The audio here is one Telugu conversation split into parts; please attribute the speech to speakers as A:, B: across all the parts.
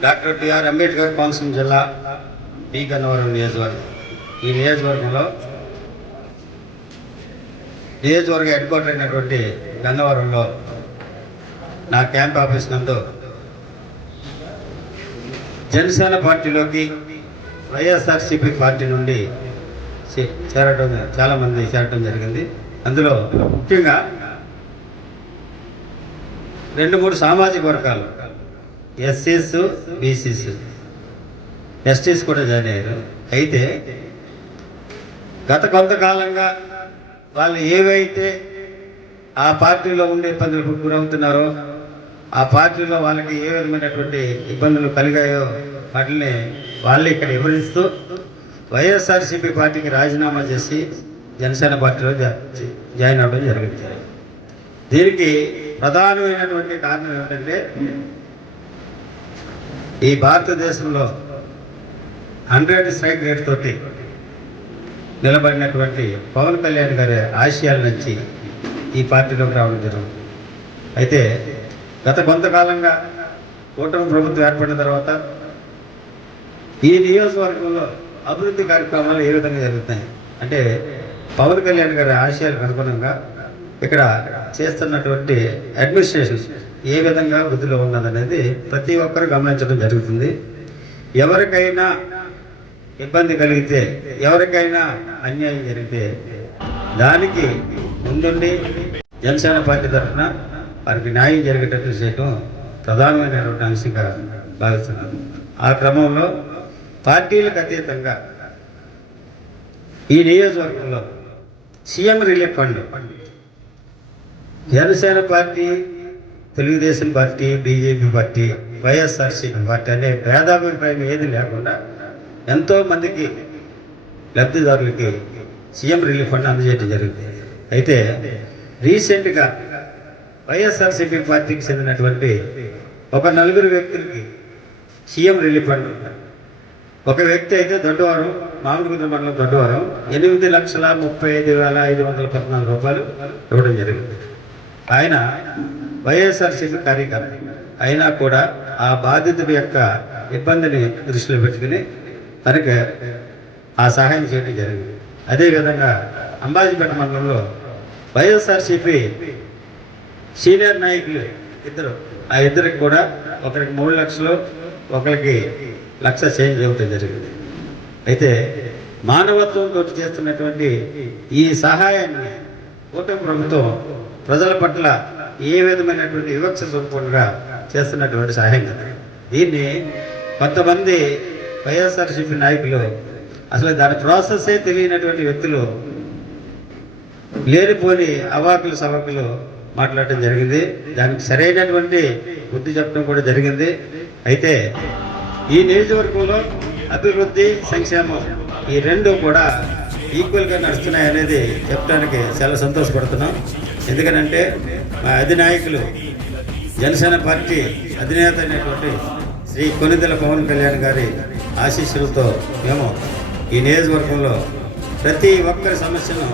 A: డాక్టర్ బిఆర్ అంబేద్కర్ కోనసీమ జిల్లా బి గన్నవరం నియోజకవర్గం. ఈ నియోజకవర్గంలో నియోజకవర్గ హెడ్ క్వార్టర్ అయినటువంటి గన్నవరంలో నా క్యాంప్ ఆఫీస్ నందు జనసేన పార్టీలోకి వైఎస్ఆర్సీపీ పార్టీ నుండి చే- చేరడం చాలామంది చేరడం జరిగింది. అందులో ముఖ్యంగా రెండు మూడు సామాజిక వర్గాలు ఎస్సీస్ బీసీస్. ఎస్టీస్ కూడా జాయిన్ అయ్యారు. అయితే గత కొంతకాలంగా వాళ్ళు ఏవైతే ఆ పార్టీలో ఉండే ఇబ్బందులకు గురవుతున్నారో ఆ పార్టీలో వాళ్ళకి ఏ విధమైనటువంటి ఇబ్బందులు కలిగాయో వాటిని వాళ్ళు ఇక్కడ వివరిస్తూ వైఎస్ఆర్సీపీ పార్టీకి రాజీనామా చేసి జనసేన పార్టీలో జాయిన్ అవ్వడం జరిగింది. దీనికి ప్రధానమైనటువంటి కారణం ఏమిటంటే ఈ భారతదేశంలో హండ్రెడ్ స్ట్రైక్ రేట్ తోటి నిలబడినటువంటి పవన్ కళ్యాణ్ గారి ఆశయాల నుంచి ఈ పార్టీలోకి రావడం జరిగింది అయితే గత కొంతకాలంగా కూటమి ప్రభుత్వం ఏర్పడిన తర్వాత ఈ నియోజకవర్గంలో అభివృద్ధి కార్యక్రమాలు ఏ విధంగా జరుగుతాయి అంటే పవన్ కళ్యాణ్ గారి ఆశయాలకు అనుగుణంగా ఇక్కడ చేస్తున్నటువంటి అడ్మినిస్ట్రేషన్ ఏ విధంగా వృద్ధిలో ఉన్నదనేది ప్రతి ఒక్కరు గమనించడం జరుగుతుంది. ఎవరికైనా ఇబ్బంది కలిగితే ఎవరికైనా అన్యాయం జరిగితే దానికి ముందుండి జనసేన పార్టీ తరఫున వారికి న్యాయం జరిగేటట్టు చేయడం ప్రధానమైనటువంటి అంశంగా భావిస్తున్నాను. ఆ క్రమంలో పార్టీలకు అతీతంగా ఈ నియోజకవర్గంలో CM relief fund Janasena party Telugu Desam party BJP party YSRCP party అనే భేదాభిప్రాయం ఏది లేకుండా ఎంతో మందికి లబ్ధిదారులకి సీఎం రిలీఫ్ ఫండ్ అందజేయడం జరిగింది. అయితే రీసెంట్గా వైఎస్ఆర్సీపీ పార్టీకి చెందినటువంటి ఒక నలుగురు వ్యక్తులకి సీఎం రిలీఫ్ ఫండ్ ఒక వ్యక్తి అయితే దొడ్డవారం మామిడిగుంద మండలం దొడ్డవారం. ఎనిమిది లక్షల ముప్పై ఐదు వేల ఐదు వందల పద్నాలుగు రూపాయలు ఇవ్వడం జరిగింది. ఆయన వైఎస్ఆర్సీపీ కార్యకర్త. అయినా కూడా ఆ బాధితుడి యొక్క ఇబ్బందిని దృష్టిలో పెట్టుకుని తనకి ఆ సహాయం చేయడం జరిగింది. అదేవిధంగా అంబాజీపేట మండలంలో వైఎస్ఆర్సీపీ సీనియర్ నాయకులు ఇద్దరు. ఆ ఇద్దరికి కూడా ఒకరికి మూడు లక్షలు ఒకరికి లక్ష చేంజ్ ఇవ్వటం జరిగింది. అయితే మానవత్వంతో చేస్తున్నటువంటి ఈ సహాయాన్ని కూటమి ప్రభుత్వం ప్రజల పట్ల ఏ విధమైనటువంటి వివక్ష చూపకుండా చేస్తున్నటువంటి సహాయం కదా. దీన్ని కొంతమంది వైఎస్ఆర్సీపీ నాయకులు అసలు దాని ప్రాసెస్సే తెలియనటువంటి వ్యక్తులు లేనిపోని అవాకులు సవాకులు మాట్లాడటం జరిగింది. దానికి సరైనటువంటి బుద్ధి చెప్పడం కూడా జరిగింది. అయితే ఈ నియోజకవర్గంలో అభివృద్ధి సంక్షేమం ఈ రెండు కూడా ఈక్వల్గా నడుస్తున్నాయి అనేది చెప్పడానికి చాలా సంతోషపడుతున్నాం. ఎందుకనంటే మా అధినాయకులు జనసేన పార్టీ అధినేత అయినటువంటి శ్రీ కొనిదెల పవన్ కళ్యాణ్ గారి ఆశీస్సులతో మేము ఈ నియోజకవర్గంలో ప్రతి ఒక్కరి సమస్యను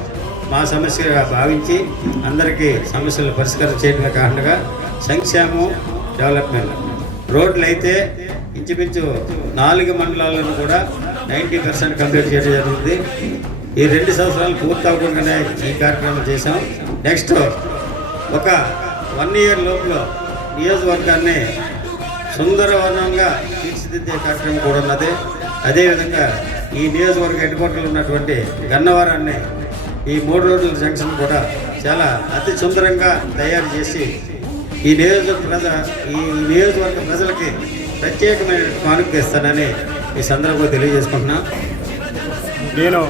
A: మా సమస్యగా భావించి అందరికీ సమస్యలు పరిష్కారం చేయడమే కాకుండా సంక్షేమం డెవలప్మెంట్. రోడ్లు అయితే ఇంచుమించు నాలుగు మండలాలను కూడా నైంటీ పర్సెంట్ కంప్లీట్ చేయడం జరుగుతుంది. ఈ రెండు సంవత్సరాలు పూర్తి అవ్వకుండానే ఈ కార్యక్రమం చేశాం. నెక్స్ట్ ఒక వన్ ఇయర్ లోపల నియోజకవర్గాన్ని సుందరవనంగా తీర్చిదిద్దే కార్యక్రమం కూడా ఉన్నది. అదేవిధంగా ఈ నియోజకవర్గ హెడ్ క్వార్టర్లో ఉన్నటువంటి గన్నవరాన్ని ఈ మూడు రోజుల జంక్షన్ కూడా చాలా అతి సుందరంగా తయారు చేసి ఈ నియోజక ప్రజ ఈ నియోజకవర్గ ప్రజలకి ప్రత్యేకమైన కానుక ఇస్తానని ఈ సందర్భంగా తెలియజేసుకుంటున్నా.
B: నేను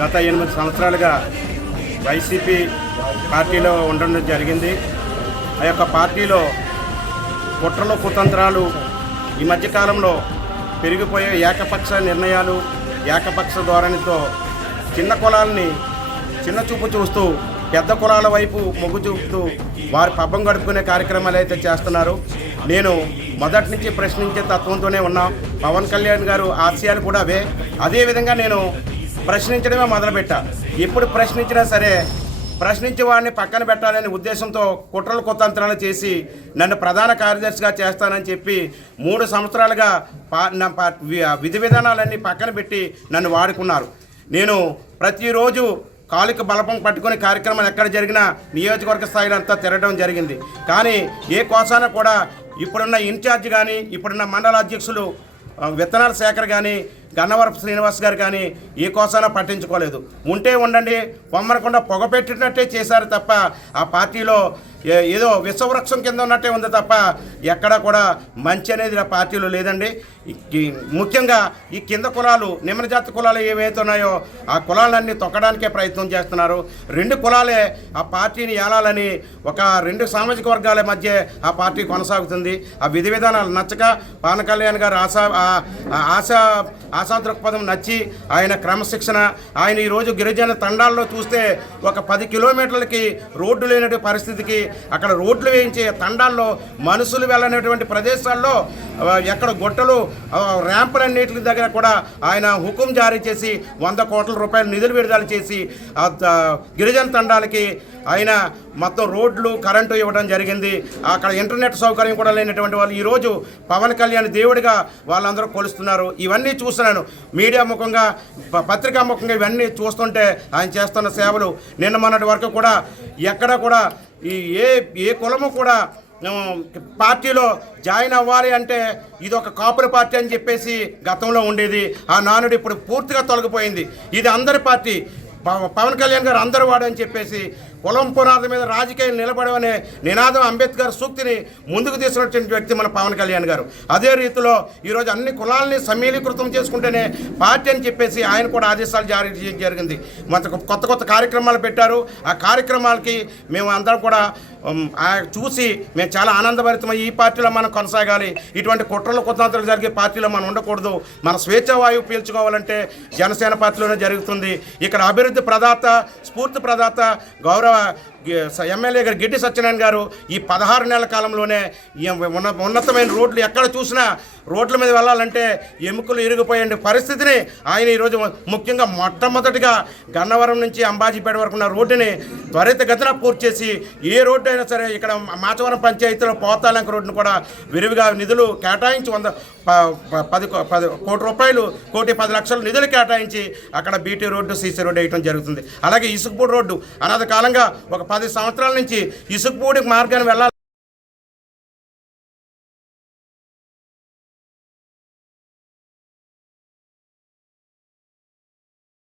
B: గత ఎనిమిది సంవత్సరాలుగా వైసీపీ పార్టీలో ఉండడం జరిగింది. ఆ యొక్క పార్టీలో కుట్రలు కుతంత్రాలు ఈ మధ్యకాలంలో పెరిగిపోయే ఏకపక్ష నిర్ణయాలు ఏకపక్ష ధోరణితో చిన్న కులాలని చిన్న చూపు చూస్తూ పెద్ద కులాల వైపు మొగ్గు చూపుతూ వారి పబ్బం గడుపుకునే కార్యక్రమాలు అయితే చేస్తున్నారు. నేను మొదటి నుంచి ప్రశ్నించే తత్వంతోనే ఉన్నాం. పవన్ కళ్యాణ్ గారు ఆశయాలు కూడా అవే. అదేవిధంగా నేను ప్రశ్నించడమే మొదలుపెట్టా. ఎప్పుడు ప్రశ్నించినా సరే ప్రశ్నించే వాడిని పక్కన పెట్టాలనే ఉద్దేశంతో కుట్రలు కుతంత్రాలు చేసి నన్ను ప్రధాన కార్యదర్శిగా చేస్తానని చెప్పి మూడు సంవత్సరాలుగా పా విధి విధానాలన్నీ పక్కన పెట్టి నన్ను వాడుకున్నారు. నేను ప్రతిరోజు కాలిక బలపం పట్టుకునే కార్యక్రమాలు ఎక్కడ జరిగినా నియోజకవర్గ స్థాయిలో అంతా తిరగడం జరిగింది. కానీ ఏ కోసాన కూడా ఇప్పుడున్న ఇన్ఛార్జ్ కానీ ఇప్పుడున్న మండల అధ్యక్షులు విత్తనాల సేకర్ కానీ గన్నవరపు శ్రీనివాస్ గారు కానీ ఏ కోసాన పట్టించుకోలేదు. ఉంటే ఉండండి పొమ్మనకుండా పొగ పెట్టినట్టే చేశారు తప్ప ఆ పార్టీలో ఏదో విశ్వవృక్షం కింద ఉన్నట్టే ఉంది తప్ప ఎక్కడ కూడా మంచి అనేది ఆ పార్టీలో లేదండి. ముఖ్యంగా ఈ కింద కులాలు నిమ్నజాతి కులాలు ఏవైతే ఉన్నాయో ఆ కులాలన్నీ తొక్కడానికే ప్రయత్నం చేస్తున్నారు. రెండు కులాలే ఆ పార్టీని ఏలాలని ఒక రెండు సామాజిక వర్గాల మధ్య ఆ పార్టీ కొనసాగుతుంది. ఆ విధి విధానాలు నచ్చక పవన్ కళ్యాణ్ గారు ఆశా ఆశ ఆశా దృక్పథం నచ్చి ఆయన క్రమశిక్షణ ఆయన ఈరోజు గిరిజన తండాల్లో చూస్తే ఒక పది కిలోమీటర్లకి రోడ్డు లేనటువంటి పరిస్థితికి అక్కడ రోడ్లు వేయించే తండాల్లో మనుషులు వెళ్ళనటువంటి ప్రదేశాల్లో ఎక్కడ గుట్టలు ర్యాంపులు అన్నింటి దగ్గర కూడా ఆయన హుకుం జారీ చేసి వంద కోట్ల రూపాయలు నిధులు విడుదల చేసి గిరిజన తండాలకి ఆయన మొత్తం రోడ్లు కరెంటు ఇవ్వడం జరిగింది. అక్కడ ఇంటర్నెట్ సౌకర్యం కూడా లేనటువంటి వాళ్ళు ఈరోజు పవన్ కళ్యాణ్ దేవుడిగా వాళ్ళందరూ కొలుస్తున్నారు. ఇవన్నీ చూస్తున్నాను. మీడియా ముఖంగా పత్రికా ముఖంగా ఇవన్నీ చూస్తుంటే ఆయన చేస్తున్న సేవలు నిన్న మొన్నటి వరకు కూడా ఎక్కడ కూడా ఈ ఏ ఏ కులము కూడా పార్టీలో జాయిన్ అవ్వాలి అంటే ఇది ఒక కాపుల పార్టీ అని చెప్పేసి గతంలో ఉండేది. ఆ నానుడు ఇప్పుడు పూర్తిగా తొలగిపోయింది. ఇది అందరి పార్టీ. పవ- పవన్ కళ్యాణ్ గారు అందరూ వాడని చెప్పేసి కులం పునాది మీద రాజకీయాలు నిలబడమనే నినాదం అంబేద్కర్ సూక్తిని ముందుకు తీసుకున్నటువంటి వ్యక్తి మన పవన్ కళ్యాణ్ గారు. అదే రీతిలో ఈరోజు అన్ని కులాలని సమీలీకృతం చేసుకుంటేనే పార్టీ అని చెప్పేసి ఆయన కూడా ఆదేశాలు జారీ చేయడం జరిగింది. కొత్త కొత్త కార్యక్రమాలు పెట్టారు. ఆ కార్యక్రమాలకి మేము అందరం కూడా చూసి మేము చాలా ఆనందభరితమై ఈ పార్టీలో మనం కొనసాగాలి. ఇటువంటి కుట్రలు కుతంత్రాలు జరిగే పార్టీలో మనం ఉండకూడదు. మన స్వేచ్ఛ వాయువు పీల్చుకోవాలంటే జనసేన పార్టీలోనే జరుగుతుంది. ఇక్కడ అభివృద్ధి ప్రదాత స్ఫూర్తి ప్రదాత గౌరవ ఎమ్మెల్యే గారు గిడ్డి సత్యనారాయణ గారు ఈ పదహారు నెలల కాలంలోనే ఉన్న ఉన్నతమైన రోడ్లు ఎక్కడ చూసినా రోడ్ల మీద వెళ్ళాలంటే ఎముకలు ఇరిగిపోయే పరిస్థితిని ఆయన ఈరోజు ముఖ్యంగా మొట్టమొదటిగా గన్నవరం నుంచి అంబాజీపేట వరకు ఉన్న రోడ్డుని త్వరితగతిన పూర్తి చేసి ఏ రోడ్డు అయినా సరే ఇక్కడ మాచవరం పంచాయతీలో పోతాలంక రోడ్డును కూడా విరివిగా నిధులు కేటాయించి వంద ప- ప- పది కో- పది కోటి రూపాయలు కోటి పది లక్షలు నిధులు కేటాయించి అక్కడ బీటీ రోడ్డు సీసీ రోడ్డు వేయటం జరుగుతుంది. అలాగే ఇసుకపూడి రోడ్డు అనాథ కాలంగా ఒక పది సంవత్సరాల నుంచి ఇసుకపూడి మార్గాన్ని వెళ్ళాలి.